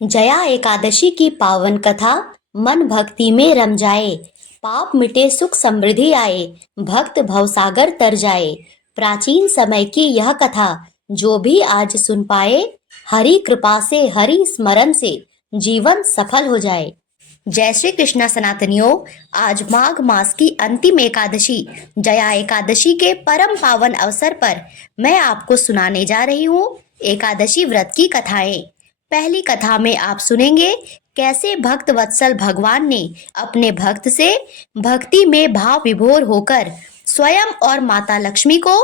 जया एकादशी की पावन कथा। मन भक्ति में रम जाए, पाप मिटे सुख समृद्धि आए, भक्त भवसागर तर जाए। प्राचीन समय की यह कथा जो भी आज सुन पाए, हरि कृपा से हरि स्मरण से जीवन सफल हो जाए। जय श्री कृष्णा सनातनियों। आज माघ मास की अंतिम एकादशी जया एकादशी के परम पावन अवसर पर मैं आपको सुनाने जा रही हूँ एकादशी व्रत की कथाएं। पहली कथा में आप सुनेंगे कैसे भक्त वत्सल भगवान ने अपने भक्त से भक्ति में भाव विभोर होकर स्वयं और माता लक्ष्मी को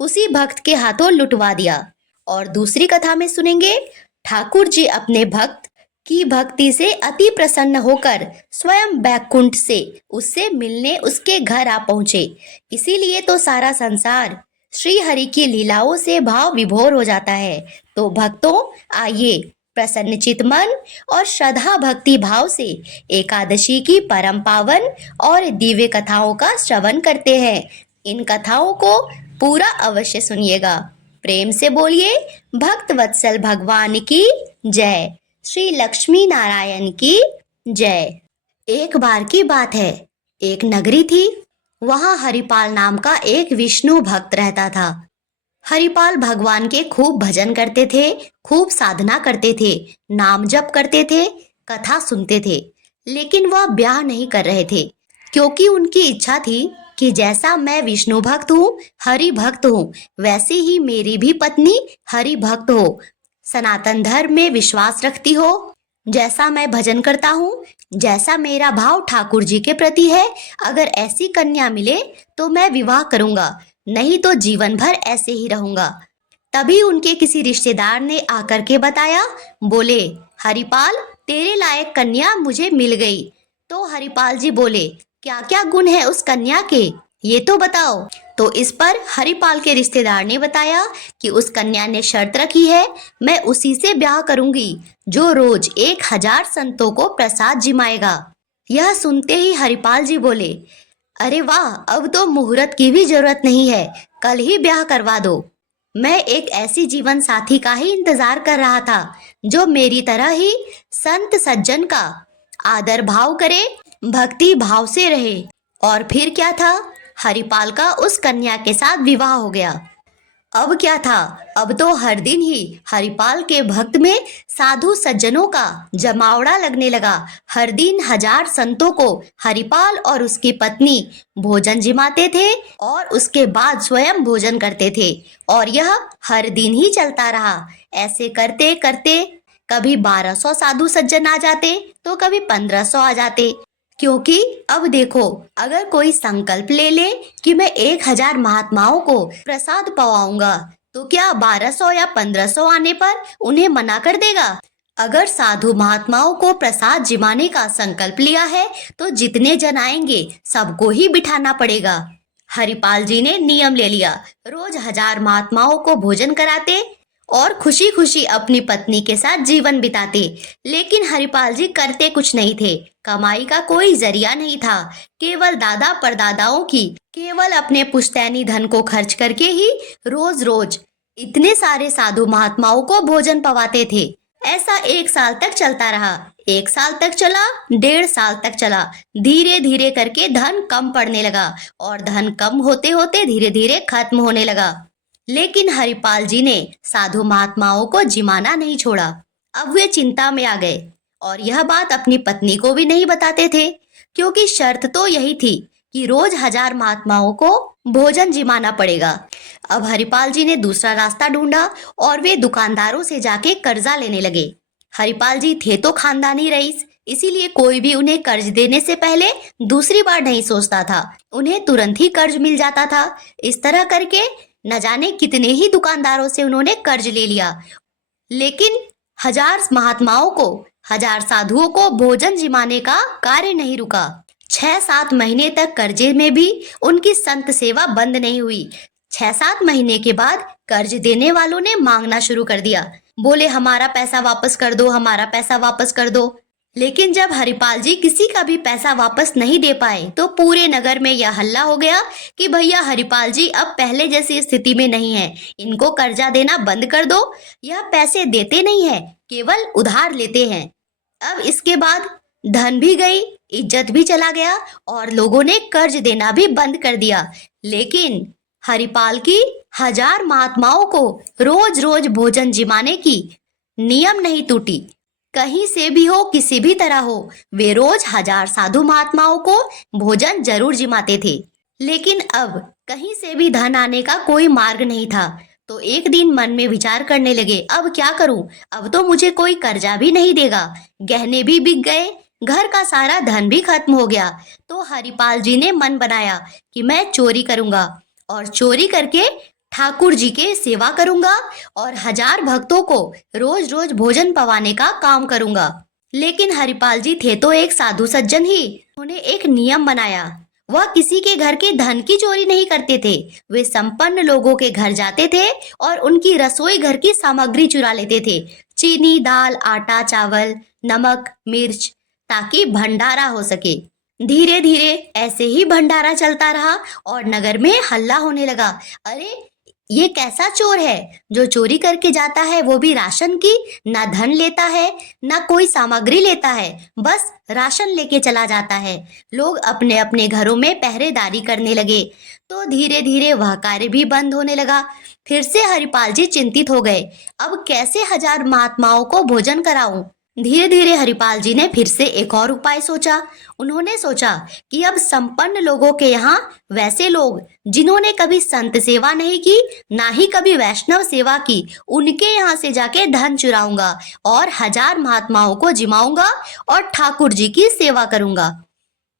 उसी भक्त के हाथों लुटवा दिया। और दूसरी कथा में सुनेंगे ठाकुर जी अपने भक्त की भक्ति से अति प्रसन्न होकर स्वयं बैकुंठ से उससे मिलने उसके घर आ पहुंचे। इसीलिए तो सारा संसार श्री हरि की लीलाओं से भाव विभोर हो जाता है। तो भक्तों, आइए प्रसन्नचित मन और श्रद्धा भक्ति भाव से एकादशी की परम पावन और दिव्य कथाओं का श्रवण करते हैं। इन कथाओं को पूरा अवश्य सुनिएगा। प्रेम से बोलिए भक्त वत्सल भगवान की जय, श्री लक्ष्मी नारायण की जय। एक बार की बात है, एक नगरी थी। वहां हरिपाल नाम का एक विष्णु भक्त रहता था। हरिपाल भगवान के खूब भजन करते थे, खूब साधना करते थे, नाम जप करते थे, कथा सुनते थे। लेकिन वह ब्याह नहीं कर रहे थे, क्योंकि उनकी इच्छा थी कि जैसा मैं विष्णु भक्त हूँ, हरि भक्त हूँ, वैसे ही मेरी भी पत्नी हरि भक्त हो, सनातन धर्म में विश्वास रखती हो। जैसा मैं भजन करता हूँ, जैसा मेरा भाव ठाकुर जी के प्रति है, अगर ऐसी कन्या मिले तो मैं विवाह करूंगा, नहीं तो जीवन भर ऐसे ही रहूंगा। तभी उनके किसी रिश्तेदार ने आकर के बताया, बोले, हरिपाल तेरे लायक कन्या मुझे मिल गई। तो हरिपाल जी बोले, क्या क्या गुण है उस कन्या के, ये तो बताओ। तो इस पर हरिपाल के रिश्तेदार ने बताया कि उस कन्या ने शर्त रखी है, मैं उसी से ब्याह करूंगी जो रोज 1000 संतों को प्रसाद जिमाएगा। यह सुनते ही हरिपाल जी बोले, अरे वाह, अब तो मुहूर्त की भी जरूरत नहीं है, कल ही ब्याह करवा दो। मैं एक ऐसी जीवन साथी का ही इंतजार कर रहा था जो मेरी तरह ही संत सज्जन का आदर भाव करे, भक्ति भाव से रहे। और फिर क्या था, हरिपाल का उस कन्या के साथ विवाह हो गया। अब क्या था, अब तो हर दिन ही हरिपाल के भक्त में साधु सज्जनों का जमावड़ा लगने लगा। हर दिन 1000 संतों को हरिपाल और उसकी पत्नी भोजन जिमाते थे और उसके बाद स्वयं भोजन करते थे। और यह हर दिन ही चलता रहा। ऐसे करते करते कभी 1200 साधु सज्जन आ जाते तो कभी 1500 आ जाते। क्योंकि अब देखो, अगर कोई संकल्प ले ले कि मैं 1000 महात्माओं को प्रसाद पवाऊंगा, तो क्या 1200 या 1500 आने पर उन्हें मना कर देगा? अगर साधु महात्माओं को प्रसाद जिमाने का संकल्प लिया है तो जितने जन आएंगे सबको ही बिठाना पड़ेगा। हरिपाल जी ने नियम ले लिया, रोज 1000 महात्माओं को भोजन कराते और खुशी खुशी अपनी पत्नी के साथ जीवन बिताते। लेकिन हरिपाल जी करते कुछ नहीं थे, कमाई का कोई जरिया नहीं था। केवल दादा परदादाओं की केवल अपने पुश्तैनी धन को खर्च करके ही रोज रोज इतने सारे साधु महात्माओं को भोजन पवाते थे। ऐसा 1 साल तक चलता रहा। 1 साल तक चला, 1.5 साल तक चला। धीरे धीरे करके धन कम पड़ने लगा और धन कम होते होते धीरे धीरे खत्म होने लगा। लेकिन हरिपाल जी ने साधु महात्माओं को जिमाना नहीं छोड़ा। अब वे चिंता में आ गए और यह बात अपनी पत्नी को भी नहीं बताते थे, क्योंकि शर्त तो यही थी कि रोज 1000 महात्माओं को भोजन जिमाना पड़ेगा। अब हरिपाल जी ने दूसरा रास्ता ढूंढा और वे दुकानदारों से जाके कर्जा लेने लगे। हरिपाल जी थे तो खानदानी रईस, इसीलिए कोई भी उन्हें कर्ज देने से पहले दूसरी बार नहीं सोचता था, उन्हें तुरंत ही कर्ज मिल जाता था। इस तरह करके न जाने कितने ही दुकानदारों से उन्होंने कर्ज ले लिया। लेकिन 1000 महात्माओं को, 1000 साधुओं को भोजन जिमाने का कार्य नहीं रुका। 6-7 महीने तक कर्जे में भी उनकी संत सेवा बंद नहीं हुई। 6-7 महीने के बाद कर्ज देने वालों ने मांगना शुरू कर दिया। बोले, हमारा पैसा वापस कर दो, हमारा पैसा वापस कर दो। लेकिन जब हरिपाल जी किसी का भी पैसा वापस नहीं दे पाए तो पूरे नगर में यह हल्ला हो गया कि भैया हरिपाल जी अब पहले जैसी स्थिति में नहीं है, इनको कर्जा देना बंद कर दो। यह पैसे देते नहीं है, केवल उधार लेते हैं। अब इसके बाद धन भी गई, इज्जत भी चला गया और लोगों ने कर्ज देना भी बंद कर दिया। लेकिन हरिपाल की 1000 महात्माओं को रोज रोज भोजन जिमाने की नियम नहीं टूटी। कहीं से भी हो, किसी भी तरह हो, वे रोज 1000 साधु महात्माओं को भोजन जरूर जिमाते थे। लेकिन अब कहीं से भी धन आने का कोई मार्ग नहीं था। तो एक दिन मन में विचार करने लगे, अब क्या करूं? अब तो मुझे कोई कर्जा भी नहीं देगा, गहने भी बिक गए, घर का सारा धन भी खत्म हो गया। तो हरिपाल जी ने मन बनाया कि मैं चोरी करूंगा और चोरी करके ठाकुर जी के सेवा करूंगा और 1000 भक्तों को रोज रोज भोजन पवाने का काम करूंगा। लेकिन हरिपाल जी थे तो एक साधु सज्जन ही। उन्होंने एक नियम बनाया, वह किसी के घर के धन की चोरी नहीं करते थे। वे संपन्न लोगों के घर जाते थे और उनकी रसोई घर की सामग्री चुरा लेते थे, चीनी, दाल, आटा, चावल, नमक, मिर्च, ताकि भंडारा हो सके। धीरे धीरे ऐसे ही भंडारा चलता रहा और नगर में हल्ला होने लगा, अरे ये कैसा चोर है जो चोरी करके जाता है, वो भी राशन की, ना धन लेता है ना कोई सामग्री लेता है, बस राशन लेके चला जाता है। लोग अपने अपने घरों में पहरेदारी करने लगे। तो धीरे धीरे वह कार्य भी बंद होने लगा। फिर से हरिपाल जी चिंतित हो गए, अब कैसे 1000 महात्माओं को भोजन कराऊं? धीरे धीरे हरिपाल जी ने फिर से एक और उपाय सोचा। उन्होंने सोचा कि अब संपन्न लोगों के यहाँ वैसे लोग जिन्होंने कभी संत सेवा नहीं की, ना ही कभी वैष्णव सेवा की, उनके यहाँ से जाके धन चुराऊंगा और 1000 महात्माओं को जिमाऊंगा और ठाकुर जी की सेवा करूंगा।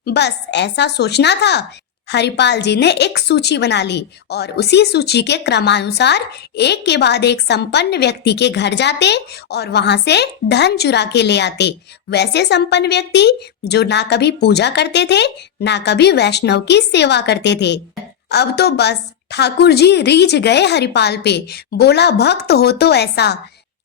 बस ऐसा सोचना था। हरिपाल जी ने एक सूची बना ली और उसी सूची के क्रमानुसार एक के बाद एक संपन्न व्यक्ति के घर जाते और वहां से धन चुरा के ले आते। वैसे संपन्न व्यक्ति जो ना कभी पूजा करते थे, ना कभी वैष्णव की सेवा करते थे। अब तो बस ठाकुर जी रीझ गए हरिपाल पे। बोला, भक्त हो तो ऐसा,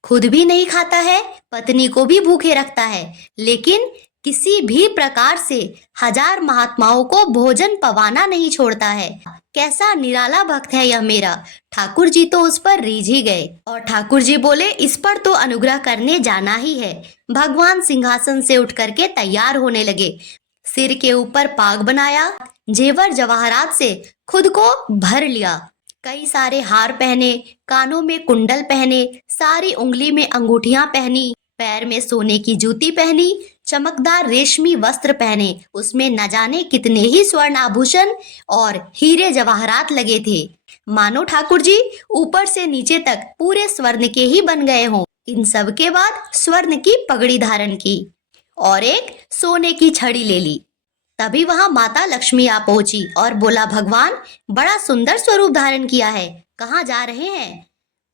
खुद भी नहीं खाता है, पत्नी को भी भूखे रखता है, लेकिन किसी भी प्रकार से 1000 महात्माओं को भोजन पवाना नहीं छोड़ता है। कैसा निराला भक्त है यह मेरा। ठाकुर जी तो उस पर रीझ ही गए और ठाकुर जी बोले, इस पर तो अनुग्रह करने जाना ही है। भगवान सिंहासन से उठ करके तैयार होने लगे। सिर के ऊपर पाग बनाया, जेवर जवाहरात से खुद को भर लिया, कई सारे हार पहने, कानों में कुंडल पहने, सारी उंगली में अंगूठियां पहनी, पैर में सोने की जूती पहनी, चमकदार रेशमी वस्त्र पहने, उसमें न जाने कितने ही स्वर्ण आभूषण और हीरे जवाहरात लगे थे। मानो ठाकुर जी ऊपर से नीचे तक पूरे स्वर्ण के ही बन गए हों। इन सब के बाद स्वर्ण की पगड़ी धारण की और एक सोने की छड़ी ले ली। तभी वहां माता लक्ष्मी आ पहुंची और बोला, भगवान बड़ा सुंदर स्वरूप धारण किया है, कहाँ जा रहे हैं?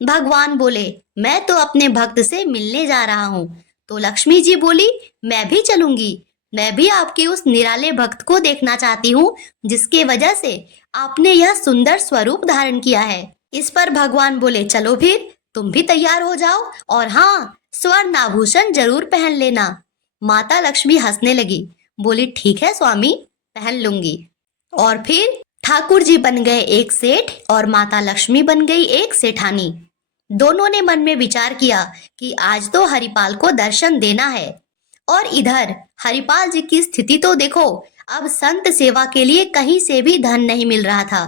भगवान बोले, मैं तो अपने भक्त से मिलने जा रहा हूँ। तो लक्ष्मी जी बोली, मैं भी चलूंगी, मैं भी आपके उस निराले भक्त को देखना चाहती हूँ जिसके वजह से आपने यह सुंदर स्वरूप धारण किया है। इस पर भगवान बोले, चलो फिर तुम भी तैयार हो जाओ और हाँ, स्वर्ण आभूषण जरूर पहन लेना। माता लक्ष्मी हंसने लगी, बोली, ठीक है स्वामी, पहन लूंगी। और फिर ठाकुर जी बन गए एक सेठ और माता लक्ष्मी बन गई एक सेठानी। दोनों ने मन में विचार किया कि आज तो हरिपाल को दर्शन देना है। और इधर हरिपाल जी की स्थिति तो देखो, अब संत सेवा के लिए कहीं से भी धन नहीं मिल रहा था।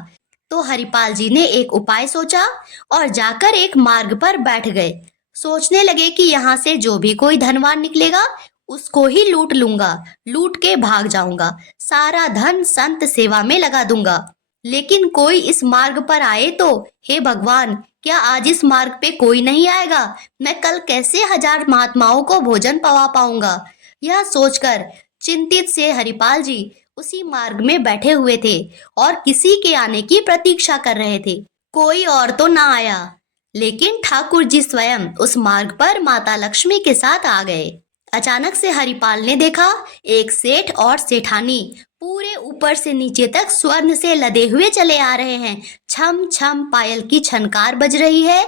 तो हरिपाल जी ने एक उपाय सोचा और जाकर एक मार्ग पर बैठ गए। सोचने लगे कि यहाँ से जो भी कोई धनवान निकलेगा उसको ही लूट लूंगा, लूट के भाग जाऊंगा, सारा धन संत सेवा में लगा दूंगा। लेकिन कोई इस मार्ग पर आए तो, हे भगवान, क्या आज इस मार्ग पे कोई नहीं आएगा? मैं कल कैसे 1000 महात्माओं को भोजन पवा पाऊंगा? यह सोचकर चिंतित से हरिपाल जी उसी मार्ग में बैठे हुए थे और किसी के आने की प्रतीक्षा कर रहे थे। कोई और तो ना आया, लेकिन ठाकुर जी स्वयं उस मार्ग पर माता लक्ष्मी के साथ आ गए। अचानक से हरिपाल ने देखा एक सेठ और सेठानी पूरे ऊपर से नीचे तक स्वर्ण से लदे हुए चले आ रहे हैं। छम छम पायल की छनकार बज रही है।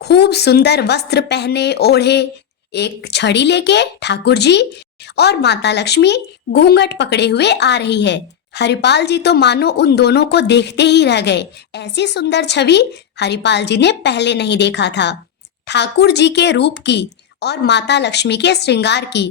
खूब सुंदर वस्त्र पहने ओढ़े, एक छड़ी लेके ठाकुर जी और माता लक्ष्मी घूंघट पकड़े हुए आ रही है। हरिपाल जी तो मानो उन दोनों को देखते ही रह गए। ऐसी सुंदर छवि हरिपाल जी ने पहले नहीं देखा था। ठाकुर जी के रूप की और माता लक्ष्मी के श्रृंगार की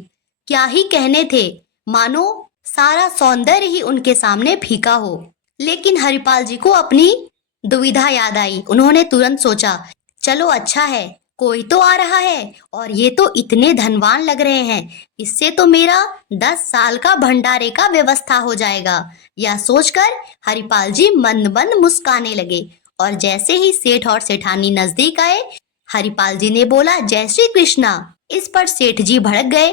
क्या ही कहने थे, मानो सारा सौंदर्य ही उनके सामने फीका हो। लेकिन हरिपाल जी को अपनी दुविधा याद आई। उन्होंने तुरंत सोचा, चलो अच्छा है, कोई तो आ रहा है और ये तो इतने धनवान लग रहे हैं, इससे तो मेरा 10 साल का भंडारे का व्यवस्था हो जाएगा। यह सोचकर हरिपाल जी मंद मंद मुस्काने लगे और जैसे ही सेठ और सेठानी नजदीक आए, हरिपाल जी ने बोला, जय श्री कृष्णा। इस पर सेठ जी भड़क गए,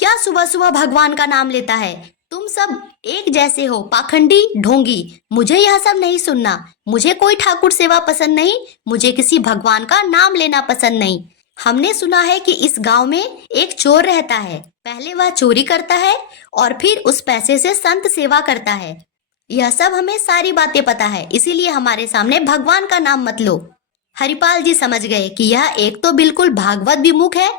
क्या सुबह सुबह भगवान का नाम लेता है? तुम सब एक जैसे हो, पाखंडी ढोंगी। मुझे यह सब नहीं सुनना। मुझे कोई ठाकुर सेवा पसंद नहीं, मुझे किसी भगवान का नाम लेना पसंद नहीं। हमने सुना है कि इस गांव में एक चोर रहता है। पहले वह चोरी करता है और फिर उस पैसे से संत सेवा करता है। यह सब हमें सारी बातें पता है, इसीलिए हमारे सामने भगवान का नाम मत लो। हरिपाल जी समझ गए कि यह एक तो बिल्कुल भागवत विमुख है,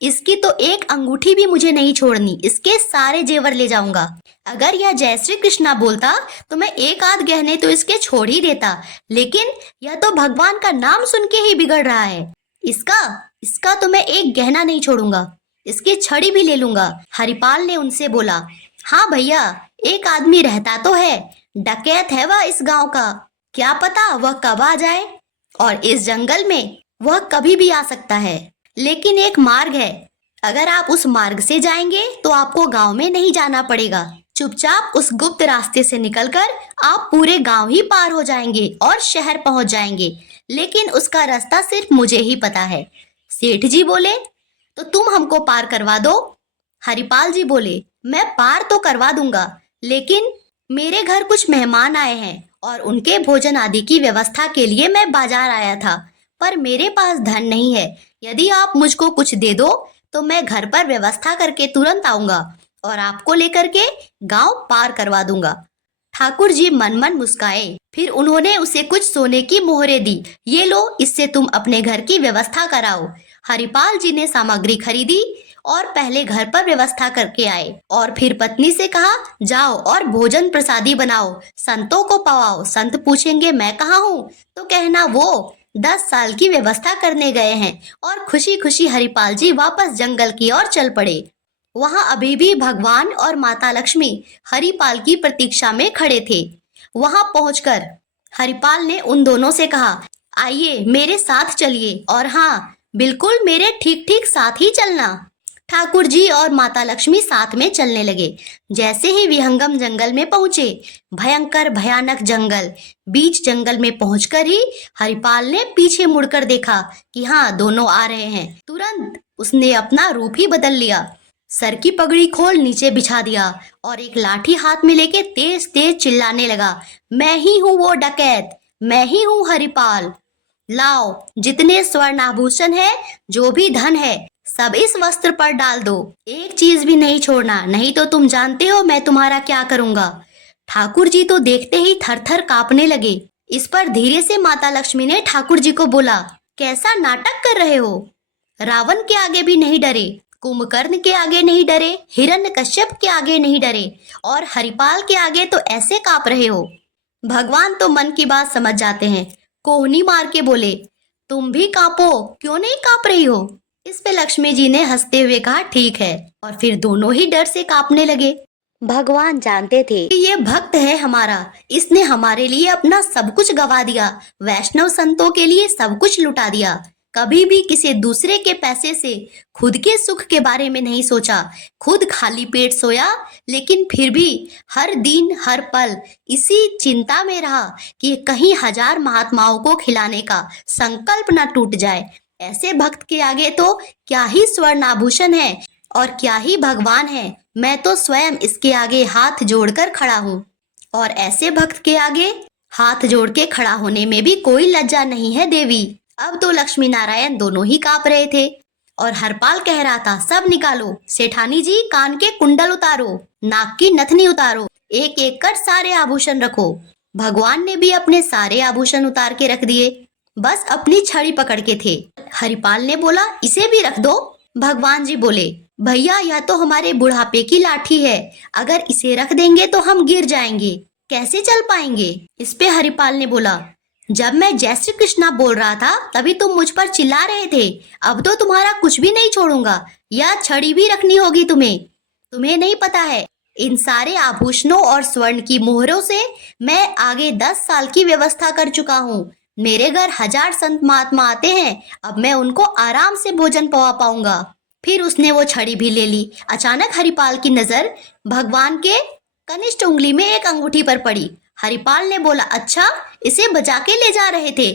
इसकी तो एक अंगूठी भी मुझे नहीं छोड़नी, इसके सारे जेवर ले जाऊंगा। अगर यह जय श्री कृष्णा बोलता तो मैं एक आध गहने तो इसके छोड़ ही देता, लेकिन यह तो भगवान का नाम सुन के ही बिगड़ रहा है। इसका इसका तो मैं एक गहना नहीं छोड़ूंगा, इसकी छड़ी भी ले लूंगा। हरिपाल ने उनसे बोला, हाँ भैया, एक आदमी रहता तो है, डकैत है वह इस गांव का। क्या पता वह कब आ जाए, और इस जंगल में वह कभी भी आ सकता है। लेकिन एक मार्ग है, अगर आप उस मार्ग से जाएंगे तो आपको गांव में नहीं जाना पड़ेगा। चुपचाप उस गुप्त रास्ते से निकलकर आप पूरे गांव ही पार हो जाएंगे और शहर पहुंच जाएंगे, लेकिन उसका रास्ता सिर्फ मुझे ही पता है। सेठ जी बोले, तो तुम हमको पार करवा दो। हरिपाल जी बोले, मैं पार तो करवा दूंगा, लेकिन मेरे घर कुछ मेहमान आए हैं और उनके भोजन आदि की व्यवस्था के लिए मैं बाजार आया था, पर मेरे पास धन नहीं है। यदि आप मुझको कुछ दे दो तो मैं घर पर व्यवस्था करके तुरंत आऊंगा और आपको लेकर के गांव पार करवा दूंगा। ठाकुर जी मन मन मुस्काए, फिर उन्होंने उसे कुछ सोने की मोहरें दी। ये लो, इससे तुम अपने घर की व्यवस्था कराओ। हरिपाल जी ने सामग्री खरीदी और पहले घर पर व्यवस्था करके आए और फिर पत्नी से कहा, जाओ और भोजन प्रसादी बनाओ, संतों को पवाओ। संत पूछेंगे मैं कहाँ हूँ तो कहना वो 10 साल की व्यवस्था करने गए हैं। और खुशी खुशी हरिपाल जी वापस जंगल की ओर चल पड़े। वहां अभी भी भगवान और माता लक्ष्मी हरिपाल की प्रतीक्षा में खड़े थे। वहां पहुंचकर हरिपाल ने उन दोनों से कहा, आइए मेरे साथ चलिए, और हाँ, बिल्कुल मेरे ठीक ठीक साथ ही चलना। ठाकुर जी और माता लक्ष्मी साथ में चलने लगे। जैसे ही विहंगम जंगल में पहुंचे, भयंकर भयानक जंगल, बीच जंगल में पहुंचकर ही हरिपाल ने पीछे मुड़कर देखा कि हाँ, दोनों आ रहे हैं। तुरंत उसने अपना रूप ही बदल लिया, सर की पगड़ी खोल नीचे बिछा दिया और एक लाठी हाथ में लेके तेज तेज चिल्लाने लगा, मैं ही हूँ वो डकैत, मैं ही हूँ हरिपाल। लाओ, जितने स्वर्ण आभूषण है, जो भी धन है, सब इस वस्त्र पर डाल दो, एक चीज भी नहीं छोड़ना, नहीं तो तुम जानते हो मैं तुम्हारा क्या करूंगा। ठाकुर जी तो देखते ही थर थर कांपने लगे। इस पर धीरे से माता लक्ष्मी ने ठाकुर जी को बोला, कैसा नाटक कर रहे हो? रावण के आगे भी नहीं डरे, कुंभकर्ण के आगे नहीं डरे, हिरण्यकश्यप के आगे नहीं डरे, और हरिपाल के आगे तो ऐसे कांप रहे हो। भगवान तो मन की बात समझ जाते हैं। कोहनी मार के बोले, तुम भी कांपो, क्यों नहीं कांप रही हो? इस पे लक्ष्मी जी ने हंसते हुए कहा, ठीक है, और फिर दोनों ही डर से कांपने लगे। भगवान जानते थे कि ये भक्त है हमारा, इसने हमारे लिए अपना सब कुछ गवा दिया, वैष्णव संतों के लिए सब कुछ लुटा दिया। कभी भी किसी दूसरे के पैसे से खुद के सुख के बारे में नहीं सोचा, खुद खाली पेट सोया, लेकिन फिर भी हर दिन हर पल इसी चिंता में रहा कि कहीं 1000 महात्माओं को खिलाने का संकल्प न टूट जाए। ऐसे भक्त के आगे तो क्या ही स्वर्ण आभूषण है और क्या ही भगवान है, मैं तो स्वयं इसके आगे हाथ जोड़कर खड़ा हूँ। और ऐसे भक्त के आगे हाथ जोड़ के खड़ा होने में भी कोई लज्जा नहीं है देवी। अब तो लक्ष्मी नारायण दोनों ही कांप रहे थे और हरपाल कह रहा था, सब निकालो, सेठानी जी कान के कुंडल उतारो, नाक की नथनी उतारो, एक एक कर सारे आभूषण रखो। भगवान ने भी अपने सारे आभूषण उतार के रख दिए, बस अपनी छड़ी पकड़ के थे। हरिपाल ने बोला, इसे भी रख दो। भगवान जी बोले, भैया यह तो हमारे बुढ़ापे की लाठी है, अगर इसे रख देंगे तो हम गिर जाएंगे, कैसे चल पाएंगे। इस पे हरिपाल ने बोला, जब मैं जय श्री कृष्णा बोल रहा था तभी तुम मुझ पर चिल्ला रहे थे, अब तो तुम्हारा कुछ भी नहीं छोड़ूंगा, या छड़ी भी रखनी होगी तुम्हें। तुम्हें नहीं पता है, इन सारे आभूषणों और स्वर्ण की मोहरों से मैं आगे 10 साल की व्यवस्था कर चुका हूँ। मेरे घर 1000 संत महात्मा आते हैं, अब मैं उनको आराम से भोजन पवा पाऊंगा। फिर उसने वो छड़ी भी ले ली। अचानक हरिपाल की नजर भगवान के कनिष्ठ उंगली में एक अंगूठी पर पड़ी। हरिपाल ने बोला, अच्छा, इसे बचा के ले जा रहे थे,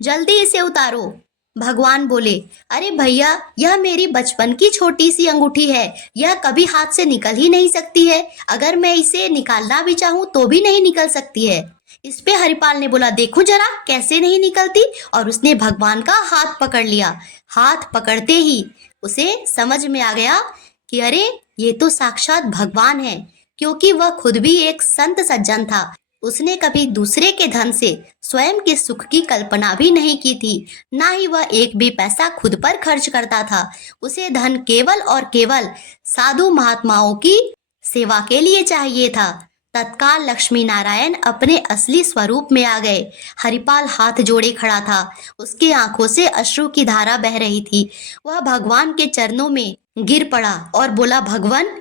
जल्दी इसे उतारो। भगवान बोले, अरे भैया, यह मेरी बचपन की छोटी सी अंगूठी है, यह कभी हाथ से निकल ही नहीं सकती है, अगर मैं इसे निकालना भी चाहूँ तो भी नहीं निकल सकती है। इस पे हरिपाल ने बोला, देखो जरा कैसे नहीं निकलती, और उसने भगवान का हाथ पकड़ लिया। हाथ पकड़ते ही उसे समझ में आ गया कि अरे ये तो साक्षात भगवान है, क्योंकि वह खुद भी एक संत सज्जन था। उसने कभी दूसरे के धन से स्वयं के सुख की कल्पना भी नहीं की थी, ना ही वह एक भी पैसा खुद पर खर्च करता था। उसे धन केवल और केवल साधु महात्माओं की सेवा के लिए चाहिए था। तत्काल लक्ष्मी नारायण अपने असली स्वरूप में आ गए। हरिपाल हाथ जोड़े खड़ा था, उसकी आंखों से अश्रु की धारा बह रही थी। वह भगवान के चरणों में गिर पड़ा और बोला, भगवान,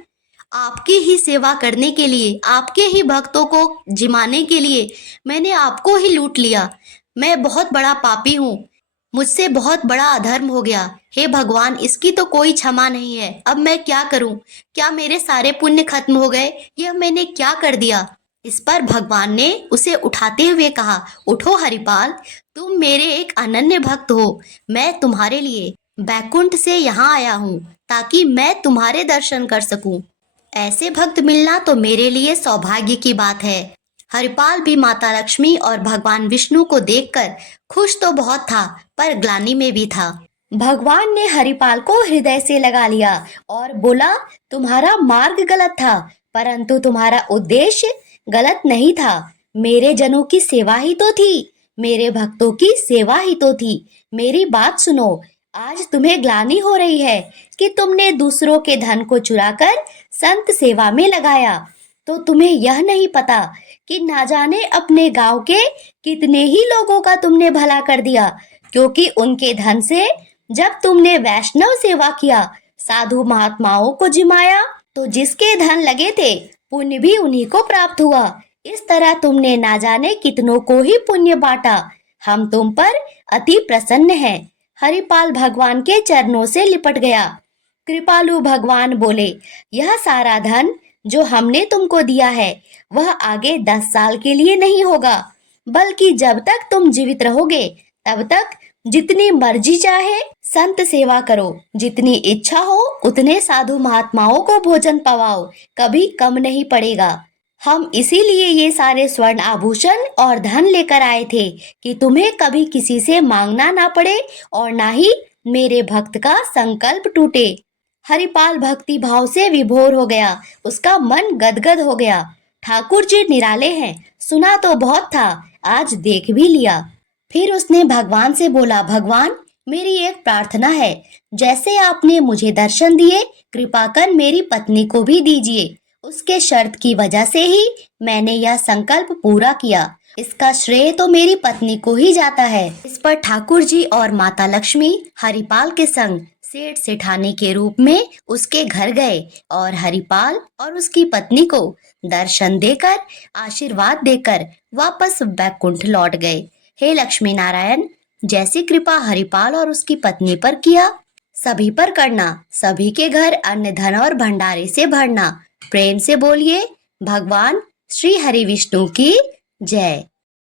आपकी ही सेवा करने के लिए, आपके ही भक्तों को जिमाने के लिए मैंने आपको ही लूट लिया। मैं बहुत बड़ा पापी हूँ, मुझसे बहुत बड़ा अधर्म हो गया। हे भगवान, इसकी तो कोई क्षमा नहीं है। अब मैं क्या करूं? क्या मेरे सारे पुण्य खत्म हो गए? यह मैंने क्या कर दिया? इस पर भगवान ने उसे उठाते हुए कहा, उठो हरिपाल, तुम मेरे एक अनन्य भक्त हो। मैं तुम्हारे लिए बैकुंठ से यहाँ आया हूँ ताकि मैं तुम्हारे दर्शन कर सकूं। ऐसे भक्त मिलना तो मेरे लिए सौभाग्य की बात है। हरिपाल भी माता लक्ष्मी और भगवान विष्णु को देखकर खुश तो बहुत था, पर ग्लानि में भी था। भगवान ने हरिपाल को हृदय से लगा लिया और बोला, तुम्हारा मार्ग गलत था, परंतु तुम्हारा उद्देश्य गलत नहीं था। मेरे जनों की सेवा ही तो थी, मेरे भक्तों की सेवा ही तो थी। मेरी बात सुनो, आज तुम्हें ग्लानि हो रही है कि तुमने दूसरों के धन को चुराकर संत सेवा में लगाया, तो तुम्हें यह नहीं पता कि ना जाने अपने गांव के कितने ही लोगों का तुमने भला कर दिया, क्योंकि उनके धन से जब तुमने वैष्णव सेवा किया, साधु महात्माओं को जिमाया, तो जिसके धन लगे थे पुण्य भी उन्हीं को प्राप्त हुआ। इस तरह तुमने ना जाने कितनों को ही पुण्य बांटा। हम तुम पर अति प्रसन्न हैं। हरिपाल भगवान के चरणों से लिपट गया। कृपालु भगवान बोले, यह सारा धन जो हमने तुमको दिया है वह आगे 10 साल के लिए नहीं होगा, बल्कि जब तक तुम जीवित रहोगे तब तक जितनी मर्जी चाहे संत सेवा करो, जितनी इच्छा हो उतने साधु महात्माओं को भोजन पवाओ, कभी कम नहीं पड़ेगा। हम इसीलिए ये सारे स्वर्ण आभूषण और धन लेकर आए थे कि तुम्हें कभी किसी से मांगना ना पड़े और ना ही मेरे भक्त का संकल्प टूटे। हरिपाल भक्ति भाव से विभोर हो गया, उसका मन गदगद हो गया। ठाकुर जी निराले हैं, सुना तो बहुत था, आज देख भी लिया। फिर उसने भगवान से बोला, भगवान, मेरी एक प्रार्थना है, जैसे आपने मुझे दर्शन दिए, कृपा कर मेरी पत्नी को भी दीजिए। उसके शर्त की वजह से ही मैंने यह संकल्प पूरा किया, इसका श्रेय तो मेरी पत्नी को ही जाता है। इस पर ठाकुर जी और माता लक्ष्मी हरिपाल के संग सेठ सेठानी के रूप में उसके घर गए और हरिपाल और उसकी पत्नी को दर्शन देकर, आशीर्वाद देकर वापस बैकुंठ लौट गए। हे लक्ष्मी नारायण, जैसी कृपा हरिपाल और उसकी पत्नी पर किया, सभी पर करना, सभी के घर अन्न धन और भंडारे से भरना। प्रेम से बोलिए, भगवान श्री हरि विष्णु की जय।